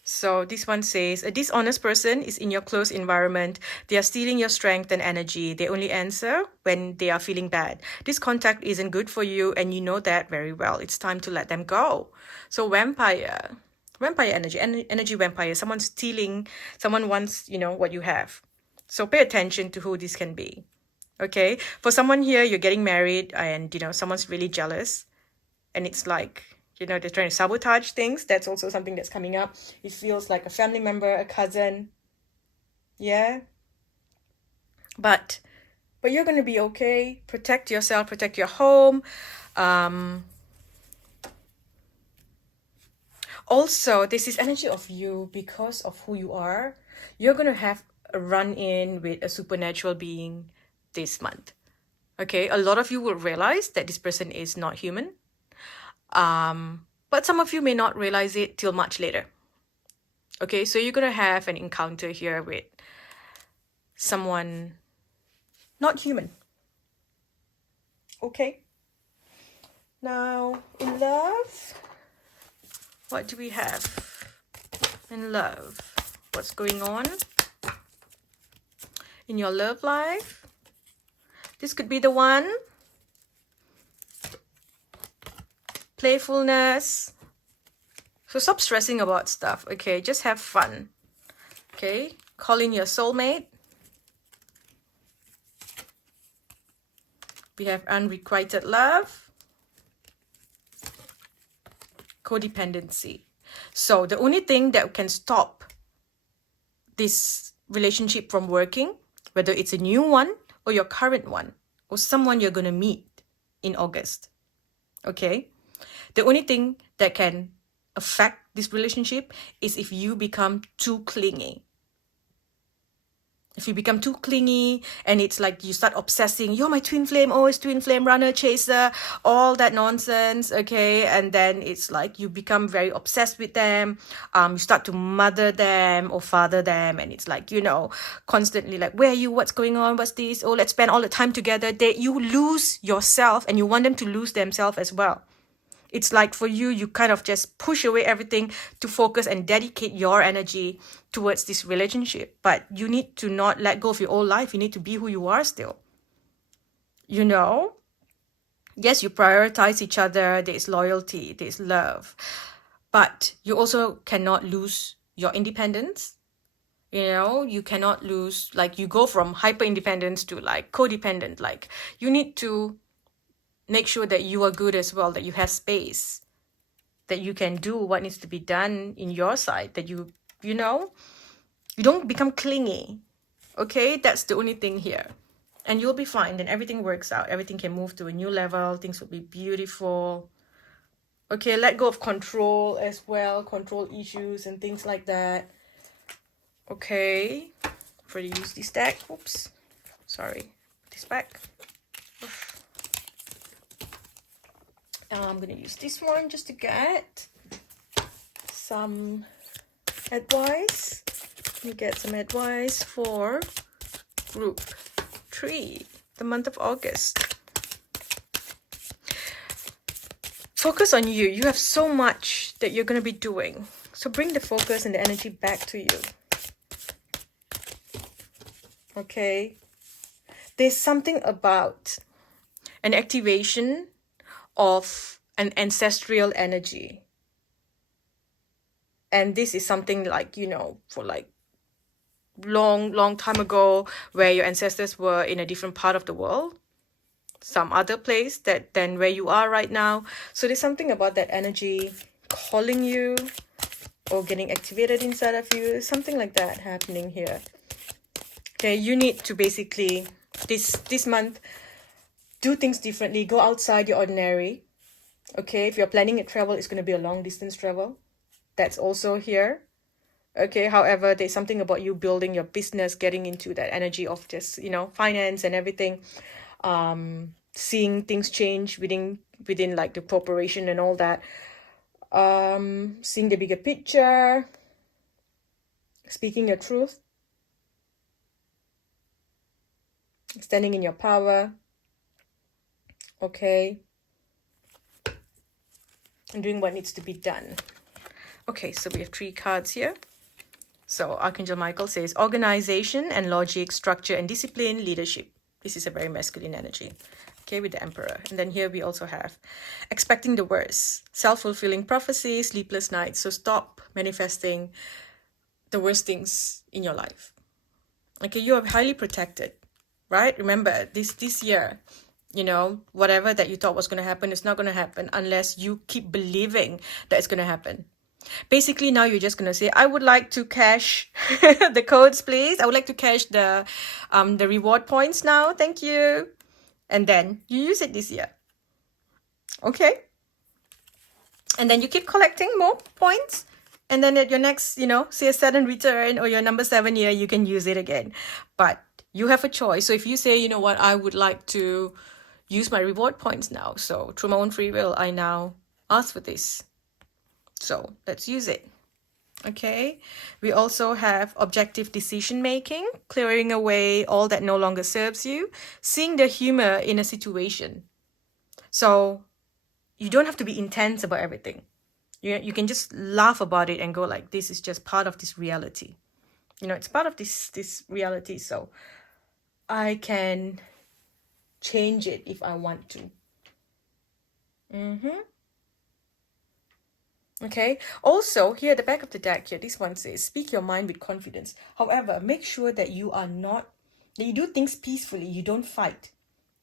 So this one says, a dishonest person is in your close environment. They are stealing your strength and energy. They only answer when they are feeling bad. This contact isn't good for you, and you know that very well. It's time to let them go. So vampire energy, energy vampire. Someone stealing, someone wants, what you have. So pay attention to who this can be. Okay, for someone here, you're getting married and, someone's really jealous. And it's like, they're trying to sabotage things. That's also something that's coming up. It feels like a family member, a cousin. Yeah. But you're going to be okay. Protect yourself, protect your home. Also, this is energy of you because of who you are. You're going to have a run-in with a supernatural being this month. Okay, a lot of you will realize that this person is not human. But some of you may not realize it till much later. Okay, so you're going to have an encounter here with someone not human. Okay. Now, in love, what do we have? In love, what's going on in your love life? This could be the one. Playfulness. So stop stressing about stuff, okay? Just have fun, okay? Call in your soulmate. We have unrequited love. Codependency. So the only thing that can stop this relationship from working, whether it's a new one or your current one, or someone you're going to meet in August, okay? The only thing that can affect this relationship is if you become too clingy. If you become too clingy and it's like you start obsessing, you're my twin flame, always twin flame, runner, chaser, all that nonsense, okay? And then it's like you become very obsessed with them. You start to mother them or father them, and it's like, constantly like, where are you? What's going on? What's this? Oh, let's spend all the time together. You lose yourself and you want them to lose themselves as well. It's like for you, you kind of just push away everything to focus and dedicate your energy towards this relationship. But you need to not let go of your old life. You need to be who you are still. Yes, you prioritize each other. There's loyalty, there's love. But you also cannot lose your independence. You cannot lose, like you go from hyper independence to like codependent. Like you need to make sure that you are good as well, that you have space, that you can do what needs to be done in your side, that you don't become clingy. Okay, that's the only thing here. And you'll be fine. Then everything works out. Everything can move to a new level. Things will be beautiful. Okay, let go of control as well. Control issues and things like that. Okay. For to use this deck. Oops. Sorry. Put this back. I'm going to use this one just to get some advice. You get some advice for group 3, the month of August. Focus on you. You have so much that you're going to be doing. So bring the focus and the energy back to you. Okay? There's something about an activation of an ancestral energy. And this is something like, for like long time ago, where your ancestors were in a different part of the world, some other place than where you are right now. So there's something about that energy calling you or getting activated inside of you, something like that happening here. Okay, you need to basically this month do things differently, go outside your ordinary. Okay, if you're planning a travel, it's going to be a long distance travel. That's also here. Okay, however, there's something about you building your business, getting into that energy of just, finance and everything. Seeing things change within like the corporation and all that. Seeing the bigger picture. Speaking your truth. Standing in your power. Okay. And doing what needs to be done. Okay, so we have 3 cards here. So Archangel Michael says organization and logic, structure and discipline, leadership. This is a very masculine energy. Okay, with the Emperor. And then here we also have expecting the worst, self-fulfilling prophecy, sleepless nights. So stop manifesting the worst things in your life. Okay, you are highly protected, right? Remember, this year, whatever that you thought was going to happen is not going to happen unless you keep believing that it's going to happen. Basically, now you're just going to say, I would like to cash the codes, please. I would like to cash the reward points now. Thank you. And then you use it this year. Okay. And then you keep collecting more points. And then at your next, say a sudden return or your number 7 year, you can use it again. But you have a choice. So if you say, what, I would like to use my reward points now. So through my own free will, I now ask for this. So let's use it. Okay. We also have objective decision making, clearing away all that no longer serves you, seeing the humor in a situation. So you don't have to be intense about everything. You can just laugh about it and go like, this is just part of this reality. It's part of this reality. So I can change it if I want to. Okay. Also, here at the back of the deck here, this one says, speak your mind with confidence. However, make sure that that you do things peacefully. You don't fight.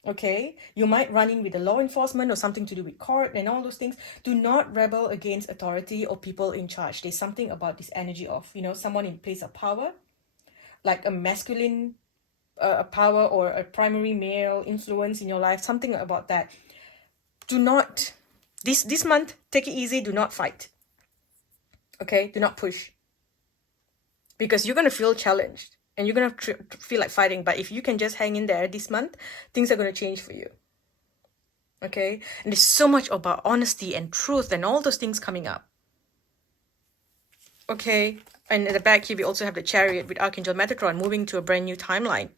Okay. You might run in with the law enforcement or something to do with court and all those things. Do not rebel against authority or people in charge. There's something about this energy of, someone in place of power, like a masculine power or a primary male influence in your life, something about that. Do not This month, take it easy. Do not fight. Okay? Do not push. Because you're going to feel challenged. And you're going to feel like fighting. But if you can just hang in there this month, things are going to change for you. Okay? And there's so much about honesty and truth and all those things coming up. Okay? And at the back here, we also have the Chariot with Archangel Metatron moving to a brand new timeline.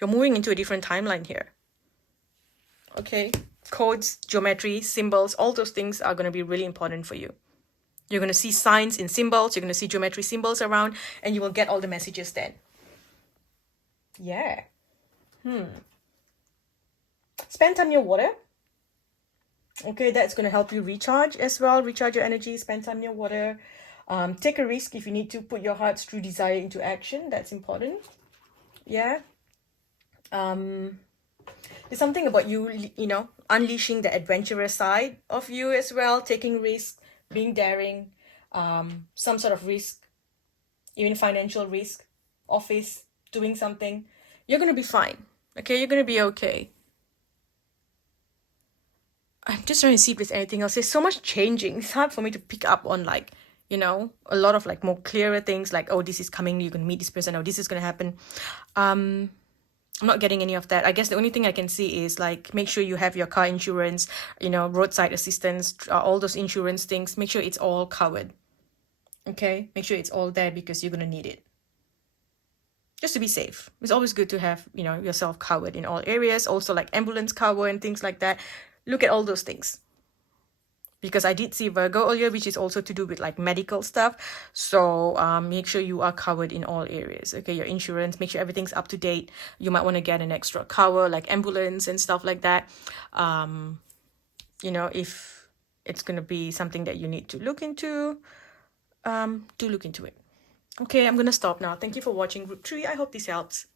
You're moving into a different timeline here. Okay? Codes, geometry, symbols, all those things are going to be really important for you. You're going to see signs in symbols. You're going to see geometry symbols around. And you will get all the messages then. Yeah. Spend time near water. Okay, that's going to help you recharge as well. Recharge your energy. Spend time near water. Take a risk if you need to. Put your heart's true desire into action. That's important. Yeah. There's something about you, you know, unleashing the adventurous side of you as well. Taking risks, being daring, some sort of risk, even financial risk, office, doing something. You're going to be fine. Okay, you're going to be okay. I'm just trying to see if there's anything else. There's so much changing. It's hard for me to pick up on, like, you know, a lot of like more clearer things like, oh, this is coming, you're going to meet this person, oh, this is going to happen. I'm not getting any of that. I guess the only thing I can see is like, make sure you have your car insurance, you know, roadside assistance, all those insurance things. Make sure it's all covered. Okay? Make sure it's all there because you're going to need it. Just to be safe. It's always good to have, you know, yourself covered in all areas. Also like ambulance cover and things like that. Look at all those things. Because I did see Virgo earlier, which is also to do with like medical stuff. So make sure you are covered in all areas. Okay, your insurance, make sure everything's up to date. You might want to get an extra cover like ambulance and stuff like that. You know, if it's going to be something that you need to look into, do look into it. Okay, I'm going to stop now. Thank you for watching Group 3. I hope this helps.